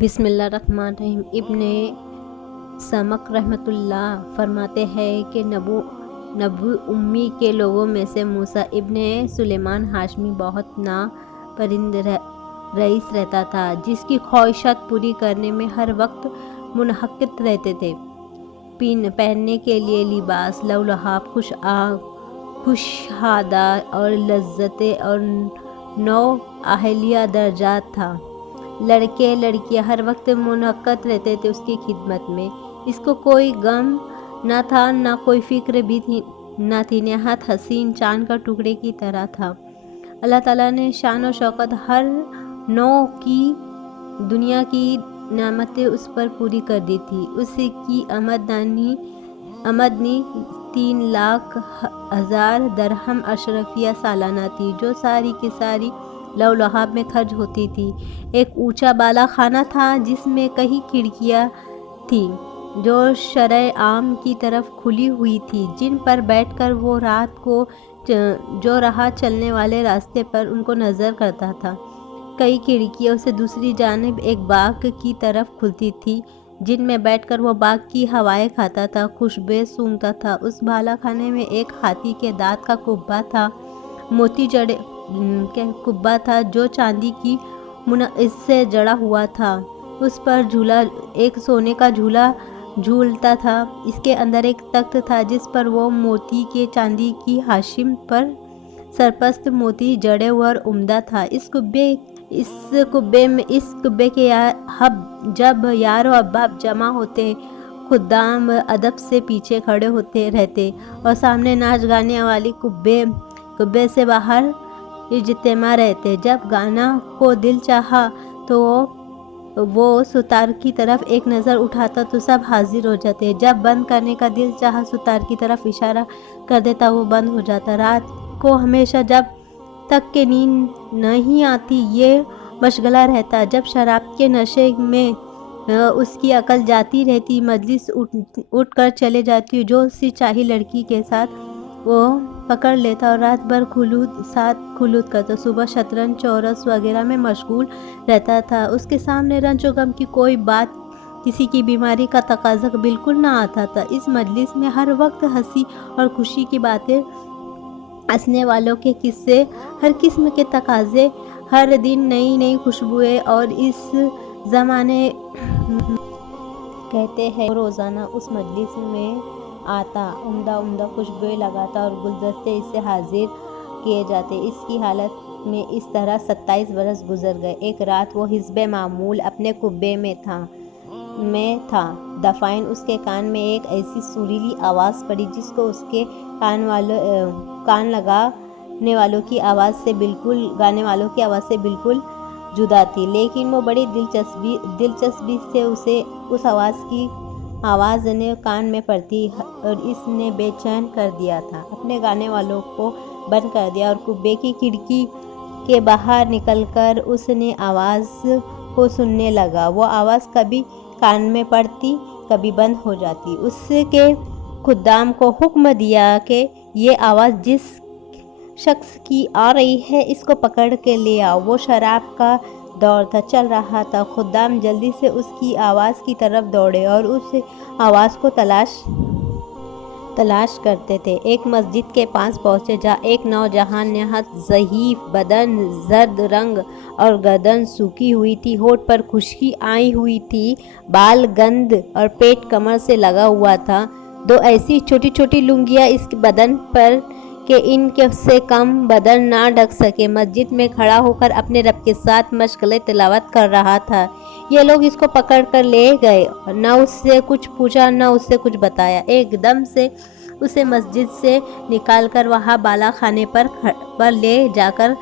بسم اللہ الرحمن الرحیم۔ ابن سمک رحمۃ اللہ فرماتے ہیں کہ نبو امی کے لوگوں میں سے موسیٰ ابن سلیمان ہاشمی بہت ناپسند رئیس رہتا تھا، جس کی خواہشات پوری کرنے میں ہر وقت منہمک رہتے تھے۔ پہننے کے لیے لباس لولہاب، خوشہادہ اور لذیذ اور نو اعلیٰ درجات تھا۔ لڑکے لڑکیاں ہر وقت منعقد رہتے تھے اس کی خدمت میں۔ اس کو کوئی غم نہ تھا، نہ کوئی فکر بھی نہ تھی، نہایت حسین چاند کا ٹکڑے کی طرح تھا۔ اللہ تعالیٰ نے شان و شوکت ہر نوع کی دنیا کی نعمتیں اس پر پوری کر دی تھی۔ اس کی آمدنی 3,00,000 درہم اشرفیہ سالانہ تھی، جو ساری کی ساری لولہاب میں خرچ ہوتی تھی۔ ایک اونچا بالا خانہ تھا جس میں کئی کھڑکیاں تھیں جو شرح عام کی طرف کھلی ہوئی تھیں، جن پر بیٹھ کر وہ رات کو جو راہ چلنے والے راستے پر ان کو نظر کرتا تھا۔ کئی کھڑکیوں سے دوسری جانب ایک باغ کی طرف کھلتی تھیں، جن میں بیٹھ کر وہ باغ کی ہوائیں کھاتا تھا، خوشبوئیں سونگھتا تھا۔ اس بالا خانے میں ایک ہاتھی کے دانت کا کعبہ تھا، موتی جڑے کعبہ تھا جو چاندی کی منقش سے جڑا ہوا تھا۔ اس پر ایک سونے کا جھولا جھولتا تھا۔ اس کے اندر ایک تخت تھا جس پر وہ موتی کے چاندی کی حاشیے پر سرپرست موتی جڑے ہوئے اور عمدہ تھا۔ اس کعبے کے جب یار و احباب جمع ہوتے، خدام ادب سے پیچھے کھڑے ہوتے رہتے اور سامنے ناچ گانے والی کعبے سے باہر اجتماع رہتے۔ جب گانا کو دل چاہا تو وہ ستار کی طرف ایک نظر اٹھاتا تو سب حاضر ہو جاتے۔ جب بند کرنے کا دل چاہا ستار کی طرف اشارہ کر دیتا، وہ بند ہو جاتا۔ رات کو ہمیشہ جب تک کہ نیند نہیں آتی یہ مشغلہ رہتا۔ جب شراب کے نشے میں اس کی عقل جاتی رہتی، مجلس اٹھ کر چلے جاتی، جو سی چاہی لڑکی کے ساتھ وہ پکڑ لیتا اور رات بھر خلوت کرتا۔ صبح شطرنج، چورس وغیرہ میں مشغول رہتا تھا۔ اس کے سامنے رنج و غم کی کوئی بات، کسی کی بیماری کا تقاضا بالکل نہ آتا تھا۔ اس مجلس میں ہر وقت ہنسی اور خوشی کی باتیں، ہنسنے والوں کے قصے، ہر قسم کے تقاضے، ہر دن نئی نئی خوشبوئیں، اور اس زمانے کہتے ہیں وہ روزانہ اس مجلس میں آتا، عمدہ خوشبوئیں لگاتا اور گلدستے اس سے حاضر کیے جاتے۔ اس کی حالت میں اس طرح 27 برس گزر گئے۔ ایک رات وہ حسب معمول اپنے کعبے میں تھا۔ دفعہ اس کے کان میں ایک ایسی سریلی آواز پڑی جس کو اس کے کان گانے والوں کی آواز سے بالکل جدا تھی، لیکن وہ بڑی دلچسپی سے اس آواز نے کان میں پڑتی اور اس نے بے چین کر دیا تھا۔ اپنے گانے والوں کو بند کر دیا اور کعبے کی کھڑکی کے باہر نکل کر اس نے آواز کو سننے لگا۔ وہ آواز کبھی کان میں پڑتی، کبھی بند ہو جاتی۔ اس کے خدام کو حکم دیا کہ یہ آواز جس شخص کی آ رہی ہے اس کو پکڑ کے لے آؤ۔ وہ شراب کا دور چل رہا تھا۔ خدام جلدی سے اس کی آواز کی طرف دوڑے اور اس آواز کو تلاش کرتے تھے۔ ایک مسجد کے پاس پہنچے جہاں ایک نوجوان نہایت ضعیف، بدن زرد رنگ اور گردن سوکھی ہوئی تھی، ہونٹ پر خشکی آئی ہوئی تھی، بال گند اور پیٹ کمر سے لگا ہوا تھا، دو ایسی چھوٹی چھوٹی لنگیاں اس بدن پر کہ ان سے کم بدن نہ ڈھک سکے، مسجد میں کھڑا ہو کر اپنے رب کے ساتھ مشغلہ تلاوت کر رہا تھا۔ یہ لوگ اس کو پکڑ کر لے گئے، نہ اس سے کچھ پوچھا، نہ اس سے کچھ بتایا۔ ایک دم سے اسے مسجد سے نکال کر وہاں بالا خانے پر لے جا کر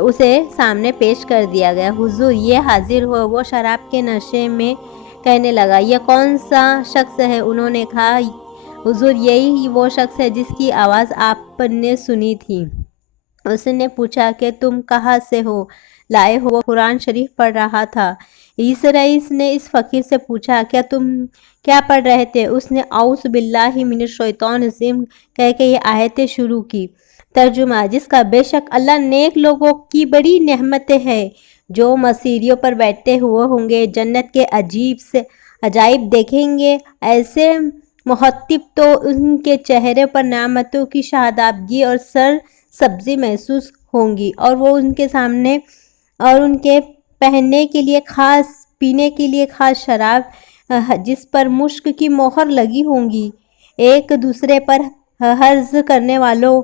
اسے سامنے پیش کر دیا گیا۔ حضور، یہ حاضر ہو۔ وہ شراب کے نشے میں کہنے لگا، یہ کون سا شخص ہے؟ انہوں نے کہا، حضور، یہی وہ شخص ہے جس کی آواز آپ نے سنی تھی۔ اس نے پوچھا کہ تم کہاں سے لائے ہو؟ وہ قرآن شریف پڑھ رہا تھا۔ اس رئیس نے اس فقیر سے پوچھا، تم کیا پڑھ رہے تھے؟ اس نے اعوذ باللہ من الشیطان الرجیم کہہ کے یہ آیتیں شروع کی۔ ترجمہ: جس کا بے شک اللہ نیک لوگوں کی بڑی نعمتیں ہیں، جو مسیریوں پر بیٹھے ہوئے ہوں گے، جنت کے عجائب دیکھیں گے۔ ایسے مخاطب تو ان کے چہرے پر نعمتوں کی شادابی اور سر سبزی محسوس ہوں گی، اور وہ ان کے سامنے اور ان کے پہننے کے لیے خاص، پینے کے لیے خاص شراب جس پر مشک کی مہر لگی ہوں گی۔ ایک دوسرے پر حرص کرنے والوں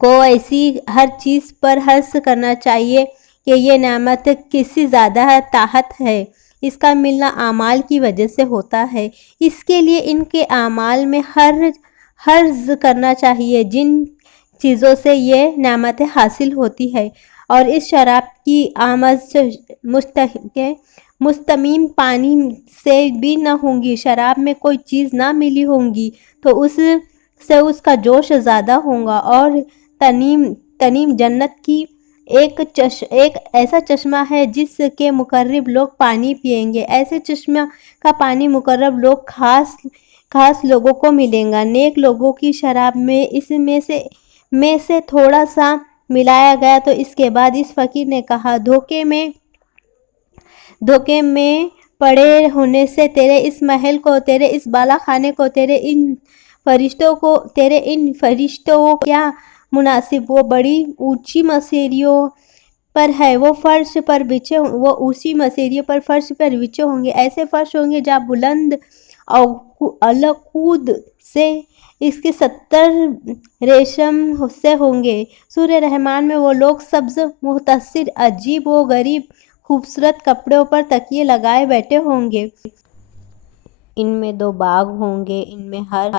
کو ایسی ہر چیز پر حرص کرنا چاہیے کہ یہ نعمت کس سے زیادہ طاقت ہے۔ اس کا ملنا اعمال کی وجہ سے ہوتا ہے، اس کے لیے ان کے اعمال میں حرص کرنا چاہیے جن چیزوں سے یہ نعمت حاصل ہوتی ہے، اور اس شراب کی آمد مستمیم پانی سے بھی نہ ہوگی۔ شراب میں کوئی چیز نہ ملی ہوگی تو اس سے اس کا جوش زیادہ ہوگا، اور تنیم جنت کی ایک ایسا چشمہ ہے جس کے مقرب لوگ پانی پئیں گے۔ ایسے چشمہ کا پانی مقرب لوگ خاص لوگوں کو ملے گا۔ نیک لوگوں کی شراب میں اس میں سے تھوڑا سا ملایا گیا تو اس کے بعد اس فقیر نے کہا، دھوکے میں پڑے ہونے سے تیرے اس محل کو، تیرے اس بالا خانے کو، تیرے ان فرشتوں کو کیا مناسب؟ وہ بڑی اونچی مسیریوں پر ہے، وہ اونچی مسیریوں پر فرش پر بچھے ہوں گے۔ ایسے فرش ہوں گے جہاں بلند العقود سے اس کے 70 ریشم سے ہوں گے۔ سورہ رحمان میں وہ لوگ سبز، مختصر، عجیب و غریب خوبصورت کپڑوں پر تکیے لگائے بیٹھے ہوں گے۔ ان میں 2 باغ ہوں گے، ان میں ہر